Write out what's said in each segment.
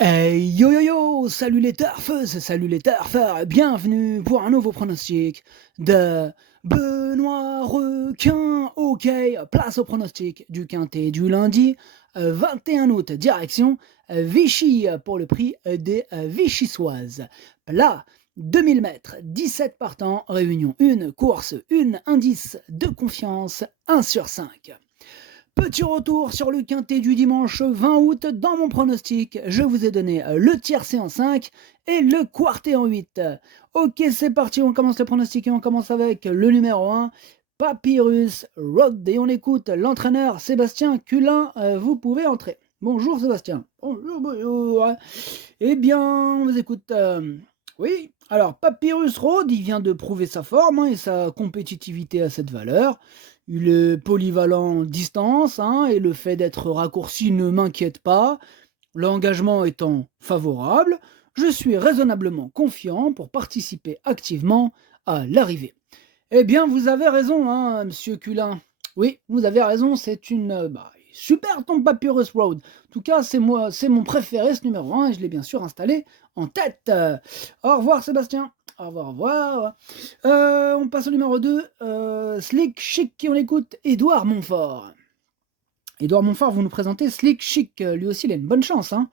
Hey yo yo yo, salut les turfeuses, salut les turfeurs, bienvenue pour un nouveau pronostic de Benoît Requin. Ok, place au pronostic du quintet du lundi 21 août, direction Vichy pour le prix des Vichysoises. Plat 2000 mètres, 17 partants, réunion 1, course 1, indice de confiance 1 sur 5. Petit retour sur le quintet du dimanche 20 août. Dans mon pronostic, je vous ai donné le tiercé en 5 et le quartet en 8. Ok, c'est parti, on commence le pronostic et on commence avec le numéro 1, Papyrus Road. Et on écoute l'entraîneur Sébastien Culin. Vous pouvez entrer. Bonjour Sébastien. Bonjour, bonjour. Eh bien, on vous écoute. Oui, alors Papyrus Road, il vient de prouver sa forme et sa compétitivité à cette valeur. Il est polyvalent distance, et le fait d'être raccourci ne m'inquiète pas. L'engagement étant favorable, je suis raisonnablement confiant pour participer activement à l'arrivée. Eh bien, vous avez raison, monsieur Culin. Oui, vous avez raison, c'est une super ton Papyrus Road. En tout cas, c'est mon préféré, ce numéro 1, et je l'ai bien sûr installé en tête. Au revoir, Sébastien. Au revoir, au revoir. On passe au numéro 2, Slick Chic, qui on écoute, Édouard Montfort. Édouard Montfort, vous nous présentez Slick Chic. Lui aussi, il a une bonne chance, hein.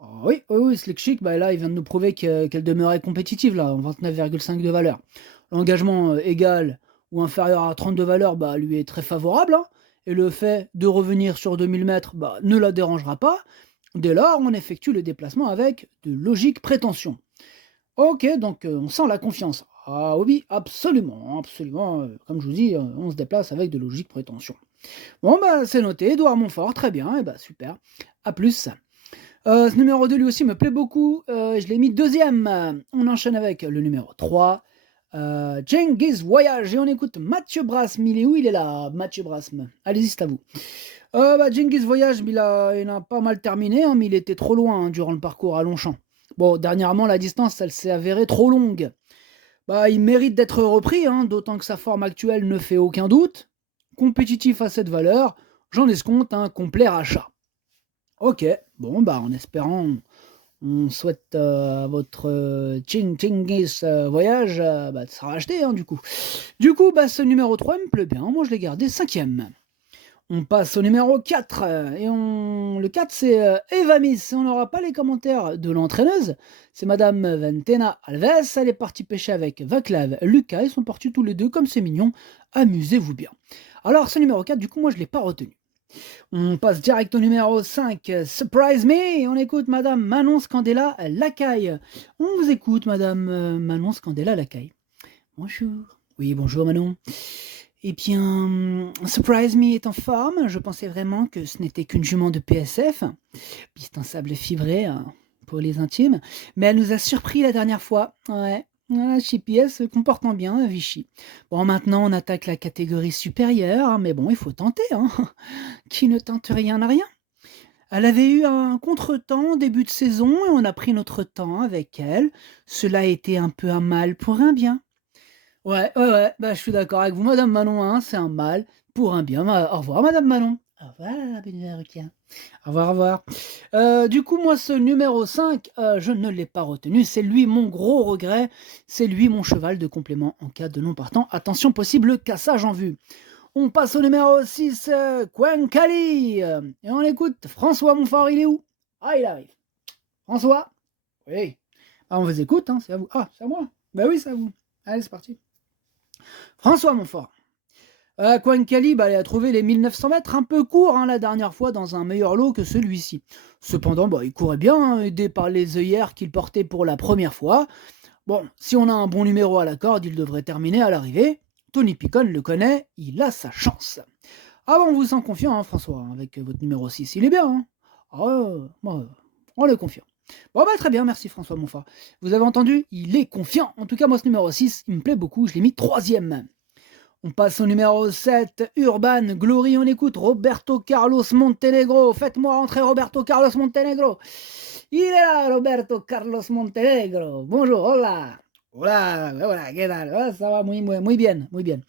Oh, oui, oui, oui, Slick Chic, là, il vient de nous prouver qu'elle demeurait compétitive, là, en 29,5 de valeur. L'engagement égal ou inférieur à 30 de valeur, lui est très favorable, hein, et le fait de revenir sur 2000 mètres, ne la dérangera pas. Dès lors, on effectue le déplacement avec de logique prétention. Ok, donc on sent la confiance. Ah oui, absolument, absolument. Comme je vous dis, on se déplace avec de logique prétention. Bon, c'est noté, Édouard Montfort, très bien, et super. A plus. Ce numéro 2, lui aussi, me plaît beaucoup. Je l'ai mis deuxième. On enchaîne avec le numéro 3. Genghis Voyage. Et on écoute Mathieu Brasme. Il est où? Il est là, Mathieu Brasme. Allez-y, c'est à vous. Genghis Voyage, il a pas mal terminé, mais il était trop loin durant le parcours à Longchamp. Bon, dernièrement, la distance, elle s'est avérée trop longue. Il mérite d'être repris, d'autant que sa forme actuelle ne fait aucun doute. Compétitif à cette valeur, j'en escompte un complet rachat. Ok, bon, en espérant, on souhaite à votre Genghis Voyage de se racheter, du coup. Du coup, ce numéro 3 me plaît bien, moi je l'ai gardé cinquième. On passe au numéro 4, le 4 c'est Eva Miss, on n'aura pas les commentaires de l'entraîneuse, c'est Madame Ventena Alves, elle est partie pêcher avec Vaclav Lucas, ils sont partis tous les deux, comme c'est mignon, amusez-vous bien. Alors ce numéro 4, du coup moi je ne l'ai pas retenu. On passe direct au numéro 5, Surprise Me, on écoute Madame Manon Scandella Lacaille. On vous écoute Madame Manon Scandella Lacaille. Bonjour. Oui, bonjour Manon. Eh bien, Surprise Me est en forme. Je pensais vraiment que ce n'était qu'une jument de PSF, piste en sable fibré pour les intimes, mais elle nous a surpris la dernière fois. Ouais, voilà, Chippy, elle se comportant bien, Vichy. Bon, maintenant on attaque la catégorie supérieure, mais bon, il faut tenter, Qui ne tente rien n'a rien. Elle avait eu un contretemps au début de saison et on a pris notre temps avec elle. Cela a été un peu un mal pour un bien. Ouais, ouais, ouais, je suis d'accord avec vous, Madame Manon, c'est un mal pour un bien. Au revoir, Madame Manon. Au revoir, Benoît Requin. Au revoir, au revoir. Du coup, moi, ce numéro 5, je ne l'ai pas retenu. C'est lui mon gros regret. C'est lui mon cheval de complément en cas de non partant. Attention, possible cassage en vue. On passe au numéro 6, Kouankali. Et on écoute François Montfort, il est où? Ah, il arrive. François? Oui. On vous écoute, c'est à vous. Ah, c'est à moi? Oui, c'est à vous. Allez, c'est parti. François Montfort. Kouankali, il a trouvé les 1900 mètres un peu courts la dernière fois dans un meilleur lot que celui-ci. Cependant, il courait bien, aidé par les œillères qu'il portait pour la première fois. Bon, si on a un bon numéro à la corde, il devrait terminer à l'arrivée. Tony Picon le connaît, il a sa chance. Ah on vous sent confiant, François, avec votre numéro 6. Il est bien, on est confiant. Bon, très bien, merci François Montfort. Vous avez entendu? Il est confiant. En tout cas, moi, ce numéro 6, il me plaît beaucoup. Je l'ai mis troisième. On passe au numéro 7, Urban Glory. On écoute Roberto Carlos Montenegro. Faites-moi rentrer Roberto Carlos Montenegro. Il est là, Roberto Carlos Montenegro. Bonjour, hola. Hola, hola, ¿qué tal? Ça va muy bien, muy bien.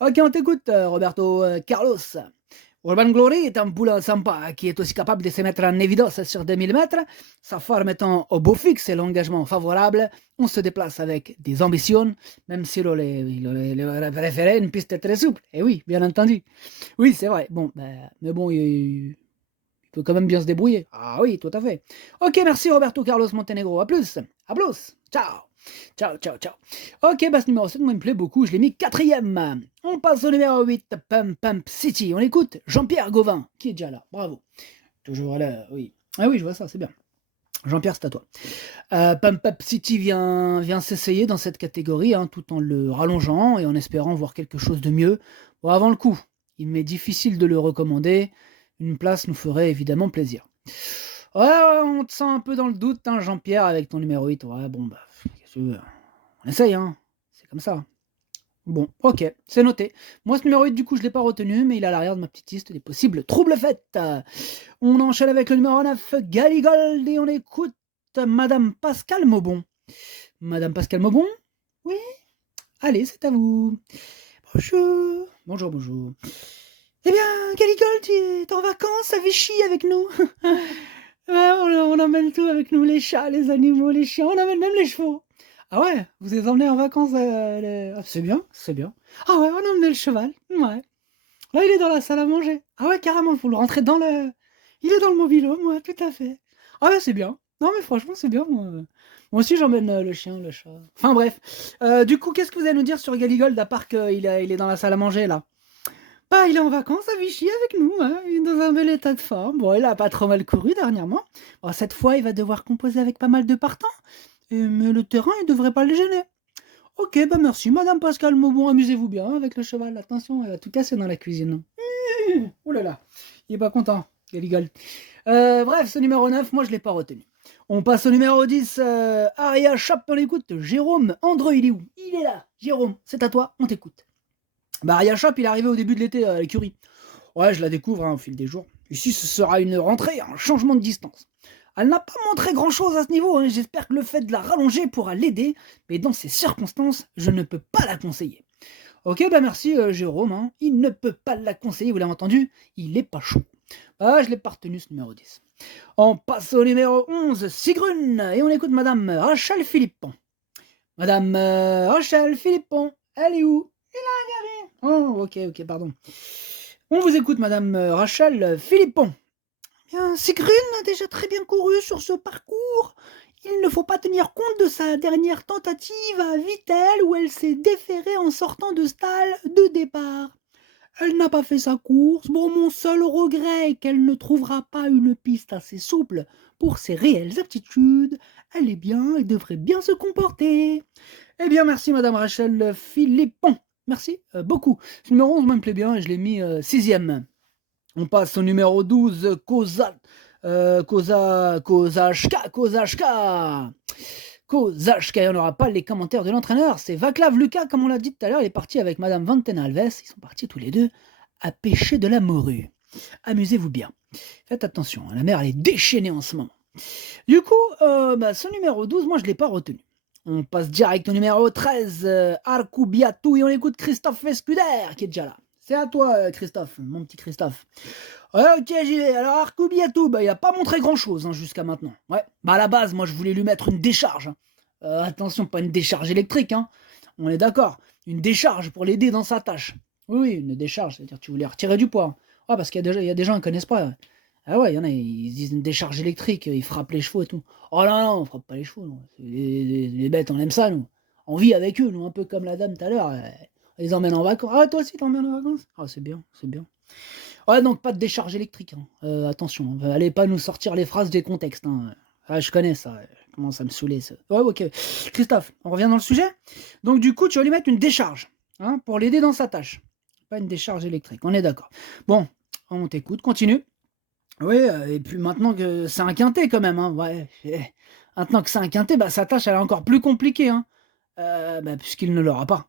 Ok, on t'écoute, Roberto Carlos. Urban Glory est un poulain sympa qui est aussi capable de se mettre en évidence sur 2000 mètres. Sa forme étant au beau fixe et l'engagement favorable, on se déplace avec des ambitions, même s'il aurait préféré une piste très souple. Et oui, bien entendu. Oui, c'est vrai. Bon, mais bon, il peut quand même bien se débrouiller. Ah oui, tout à fait. Ok, merci Roberto Carlos Montenegro. À plus. À plus. Ciao. Ciao, ciao, ciao. Ok, ce numéro 7, moi, il me plaît beaucoup. Je l'ai mis 4e. On passe au numéro 8, Pump Pump City. On écoute Jean-Pierre Gauvin, qui est déjà là. Bravo. Toujours là, oui. Ah oui, je vois ça, c'est bien. Jean-Pierre, c'est à toi. Pump Pump City vient s'essayer dans cette catégorie, hein, tout en le rallongeant et en espérant voir quelque chose de mieux. Bon, avant le coup, il m'est difficile de le recommander. Une place nous ferait évidemment plaisir. Ouais, on te sent un peu dans le doute, hein, Jean-Pierre, avec ton numéro 8. Ouais, bon, qu'est-ce que tu veux. On essaye, hein. C'est comme ça. Bon, ok, c'est noté. Moi, ce numéro 8, du coup, je ne l'ai pas retenu, mais il est à l'arrière de ma petite liste des possibles troubles fêtes. On enchaîne avec le numéro 9, Galigold, et on écoute Madame Pascal Maubon. Madame Pascal Maubon? Oui? Allez, c'est à vous. Bonjour. Bonjour, bonjour. Eh bien, Galigold, tu es en vacances à Vichy avec nous. Ouais, on emmène tout avec nous, les chats, les animaux, les chiens, on emmène même les chevaux. Ah ouais, vous êtes emmenés en vacances Ah, c'est bien, c'est bien. Ah ouais, on a emmené le cheval, ouais. Là, il est dans la salle à manger. Ah ouais, carrément, faut le rentrer dans le... Il est dans le mobile-home, ouais, tout à fait. Ah ouais, c'est bien. Non, mais franchement, c'est bien, moi. Moi aussi, j'emmène le chien, le chat. Enfin, bref. Du coup, qu'est-ce que vous allez nous dire sur Galigold, à part qu'il est dans la salle à manger, là? Bah, il est en vacances à Vichy avec nous, hein. Il est dans un bel état de forme. Bon, il a pas trop mal couru dernièrement. Bon, cette fois, il va devoir composer avec pas mal de partants. Mais le terrain, il devrait pas le gêner. Ok, bah merci, Madame Pascal Maubon, amusez-vous bien avec le cheval. Attention, elle va tout casser dans la cuisine. Ouh là là, il est pas content, Galigal. Bref, ce numéro 9, moi je l'ai pas retenu. On passe au numéro 10, Aria Shop, on l'écoute. Jérôme André, il est où? Il est là. Jérôme, c'est à toi, on t'écoute. Bah, Aria Shop, il est arrivé au début de l'été à l'écurie. Ouais, je la découvre hein, au fil des jours. Ici, ce sera une rentrée, un changement de distance. Elle n'a pas montré grand-chose à ce niveau, hein. J'espère que le fait de la rallonger pourra l'aider, mais dans ces circonstances, je ne peux pas la conseiller. Ok, bah merci Jérôme, hein. Il ne peut pas la conseiller, vous l'avez entendu, il est pas chaud. Ah, je l'ai pas retenu ce numéro 10. On passe au numéro 11, Sigrun, et on écoute Madame Rachel Philippon. Madame Rachel Philippon, elle est où? Oh, ok, pardon. On vous écoute, Madame Rachel Philippon. Bien, Sigrun a déjà très bien couru sur ce parcours. Il ne faut pas tenir compte de sa dernière tentative à Vittel où elle s'est déférée en sortant de stade de départ. Elle n'a pas fait sa course. Bon, mon seul regret est qu'elle ne trouvera pas une piste assez souple pour ses réelles aptitudes. Elle est bien et devrait bien se comporter. Eh bien, merci, Madame Rachel Philippon. Merci beaucoup. Ce numéro 11 me plaît bien et je l'ai mis 6e. On passe au numéro 12, Kozachka. Kozachka, il n'y en aura pas les commentaires de l'entraîneur. C'est Vaclav Lucas, comme on l'a dit tout à l'heure. Il est parti avec Madame Van Ten Alves. Ils sont partis tous les deux à pêcher de la morue. Amusez-vous bien. Faites attention, la mer elle est déchaînée en ce moment. Du coup, ce numéro 12, moi je ne l'ai pas retenu. On passe direct au numéro 13, Arkubiatou, et on écoute Christophe Escuder qui est déjà là. C'est à toi, Christophe, mon petit Christophe. Ouais, ok, j'y vais. Alors, Arkubiatou, il a pas montré grand-chose hein, jusqu'à maintenant. Ouais, à la base, moi, je voulais lui mettre une décharge. Hein. Attention, pas une décharge électrique, hein. On est d'accord. Une décharge pour l'aider dans sa tâche. Oui, une décharge, c'est-à-dire que tu voulais retirer du poids. Ouais, parce qu'il y a des gens qui ne connaissent pas. Ah ouais, il y en a, ils se disent une décharge électrique, ils frappent les chevaux et tout. Oh non, on frappe pas les chevaux, non. Les bêtes, on aime ça, nous. On vit avec eux, nous, un peu comme la dame tout à l'heure. On les emmène en vacances. Ah, toi aussi, t'emmènes en vacances? Ah, c'est bien, c'est bien. Ouais, donc pas de décharge électrique. Hein. Attention, allez pas nous sortir les phrases des contextes. Hein. Ah, je connais ça. Comment ça me saouler, ça. Ouais, ok. Christophe, on revient dans le sujet. Donc, du coup, tu vas lui mettre une décharge hein, pour l'aider dans sa tâche. Pas une décharge électrique, on est d'accord. Bon, on t'écoute, continue. Oui, et puis maintenant que c'est un quintet quand même, hein, ouais. Maintenant que c'est un quintet, sa tâche elle est encore plus compliquée, hein, puisqu'il ne l'aura pas.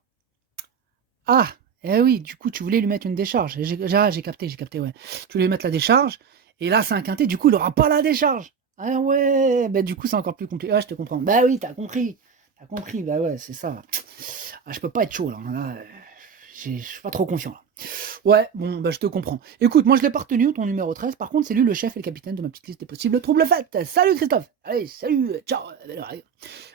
Ah, eh oui, du coup tu voulais lui mettre une décharge. J'ai capté, ouais. Tu voulais lui mettre la décharge, et là c'est un quintet, du coup il aura pas la décharge. Ah ouais, du coup c'est encore plus compliqué. Ah, je te comprends. Bah oui, t'as compris, bah ouais, c'est ça. Ah, je peux pas être chaud là. je suis pas trop confiant là. Ouais, bon, bah je te comprends. Écoute, moi je l'ai pas retenu, ton numéro 13. Par contre, c'est lui le chef et le capitaine de ma petite liste des possibles troubles faites. Salut Christophe. Allez, salut, ciao.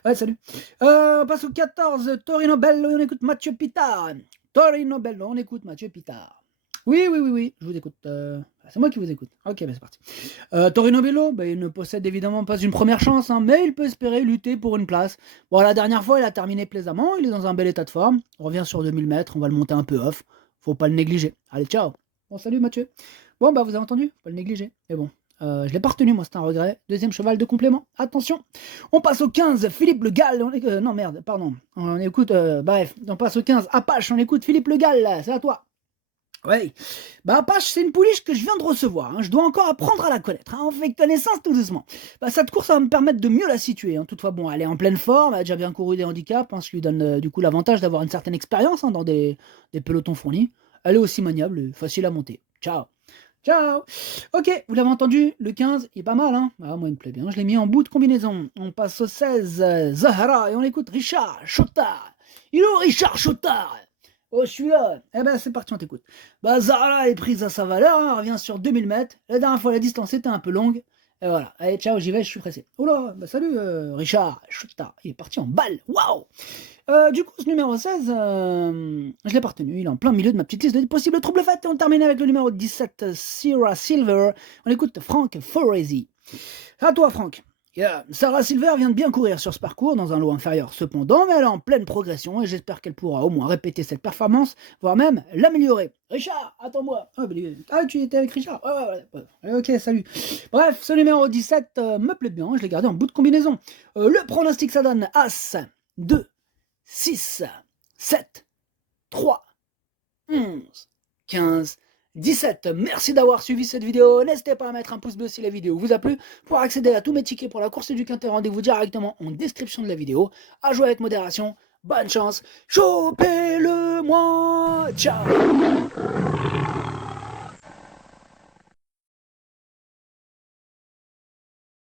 Ouais, salut. On passe au 14, Torino Bello, et on écoute Mathieu Pitard. Torino Bello, on écoute Mathieu Pitard. Oui, je vous écoute. C'est moi qui vous écoute. Ok, bah c'est parti. Torino Bello, bah, il ne possède évidemment pas une première chance, hein, mais il peut espérer lutter pour une place. Bon, la dernière fois, il a terminé plaisamment, il est dans un bel état de forme. On revient sur 2000 mètres, on va le monter un peu off. Faut pas le négliger. Allez, ciao. Bon, salut Mathieu. Bon, bah vous avez entendu, pas le négliger. Mais bon, je l'ai pas retenu, moi, c'est un regret. Deuxième cheval de complément. Attention. On passe au 15, Philippe Le Gall. Non, merde, pardon. On écoute, bref, on passe au 15, Apache, on écoute Philippe Le Gall, c'est à toi. Ouais, bah Apache, c'est une pouliche que je viens de recevoir, hein. Je dois encore apprendre à la connaître, hein. On fait connaissance tout doucement. Bah, cette course va me permettre de mieux la situer, hein. Toutefois, bon, elle est en pleine forme, elle a déjà bien couru des handicaps, hein, ce qui lui donne du coup l'avantage d'avoir une certaine expérience, hein, dans des pelotons fournis. Elle est aussi maniable et facile à monter. Ciao. Ciao. Ok, vous l'avez entendu, le 15, il est pas mal, hein. Ah, moi il me plaît bien, je l'ai mis en bout de combinaison. On passe au 16, Zahara, et on écoute Richard Chotard. Il est où Richard Chotard? Oh, je suis là. Eh ben, c'est parti, on t'écoute. Bah, Zahara est prise à sa valeur, hein, revient sur 2000 mètres. La dernière fois, la distance était un peu longue. Et voilà. Allez, ciao, j'y vais, je suis pressé. Oh là, bah salut, Richard. Chuta, il est parti en balle. Waouh. Du coup, ce numéro 16, je l'ai pas retenu. Il est en plein milieu de ma petite liste de possibles troubles faites. Et on termine avec le numéro 17, Sarah Silver. On écoute Frank Foresi. À toi, Frank. Yeah. Sarah Silver vient de bien courir sur ce parcours dans un lot inférieur cependant, mais elle est en pleine progression et j'espère qu'elle pourra au moins répéter cette performance, voire même l'améliorer. Richard, attends-moi. Ah, tu étais avec Richard? Ouais. Ok, salut. Bref, ce numéro 17 me plaît bien, je l'ai gardé en bout de combinaison. Le pronostic, ça donne As, 2, 6, 7, 3, 11, 15, 17. Merci d'avoir suivi cette vidéo. N'hésitez pas à mettre un pouce bleu si la vidéo vous a plu. Pour accéder à tous mes tickets pour la course du Quintet, rendez-vous directement en description de la vidéo. À jouer avec modération. Bonne chance. Chopez-le moi. Ciao.